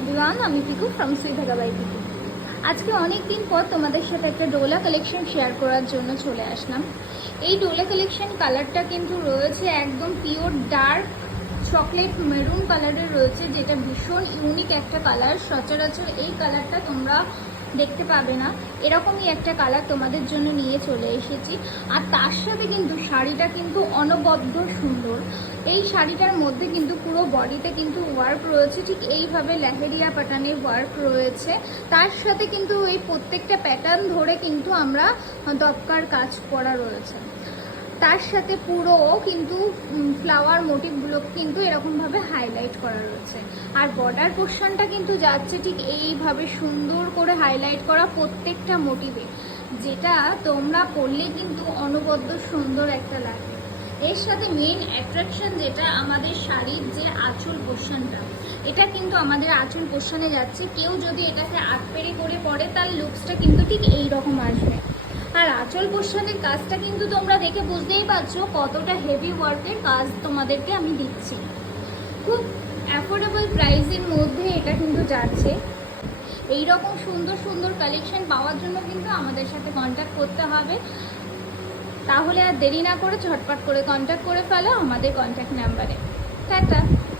Everyone, আমি Piku from সুইধাগা by Piku. আজকে অনেক দিন পর তোমাদের সাথে একটা ডোলা কালেকশন শেয়ার করার জন্য চলে আসলাম। এই ডোলা কালেকশন কালারটা কিন্তু রয়েছে একদম পিওর ডার্ক চকলেট মেরুন কালারের রয়েছে, যেটা ভীষণ ইউনিক একটা কালার। সচরাচর এই কালারটা তোমরা দেখতে পাবে না, এরকমই একটা কালার তোমাদের জন্য নিয়ে চলে এসেছি। আর তার সাথে কিন্তু শাড়িটা কিন্তু অনবদ্য সুন্দর। এই শাড়িটার মধ্যে কিন্তু পুরো বডিতে কিন্তু ওয়ার্ক রয়েছে, ঠিক এইভাবে লেহেরিয়া প্যাটার্নের ওয়ার্ক রয়েছে। তার সাথে কিন্তু এই প্রত্যেকটা প্যাটার্ন ধরে কিন্তু আমরা দপকার কাজ করা রয়েছে। তার সাথে পুরো কিন্তু ফ্লাওয়ার মোটিভগুলো কিন্তু এরকমভাবে হাইলাইট করা রয়েছে। আর বর্ডার পোর্শনটা কিন্তু যাচ্ছে ঠিক এইভাবে সুন্দর করে হাইলাইট করা প্রত্যেকটা মোটিভে, যেটা তোমরা পরলে কিন্তু অনবদ্য সুন্দর একটা লাগে। এর সাথে মেইন অ্যাট্রাকশন যেটা আমাদের শাড়ির যে আঁচল পোর্শনটা, এটা কিন্তু আমাদের আঁচল পোর্শনে যাচ্ছে। কেউ যদি এটাকে আটপেড়ে করে পরে তার লুকসটা কিন্তু ঠিক এই রকম আসবে। আর আঁচল পোর্শনের কাজটা কিন্তু তোমরা দেখে বুঝতেই পারছো কতটা হেভি ওয়ার্কের কাজ তোমাদেরকে আমি দিচ্ছি। খুব অ্যাফোর্ডেবল প্রাইসের মধ্যে এটা কিন্তু যাচ্ছে। এই রকম সুন্দর সুন্দর কালেকশন পাওয়ার জন্য কিন্তু আমাদের সাথে কন্ট্যাক্ট করতে হবে। তাহলে আর দেরি না করে ঝটপট করে কন্ট্যাক্ট করে ফেলো আমাদের কন্ট্যাক্ট নাম্বারে। টাটা।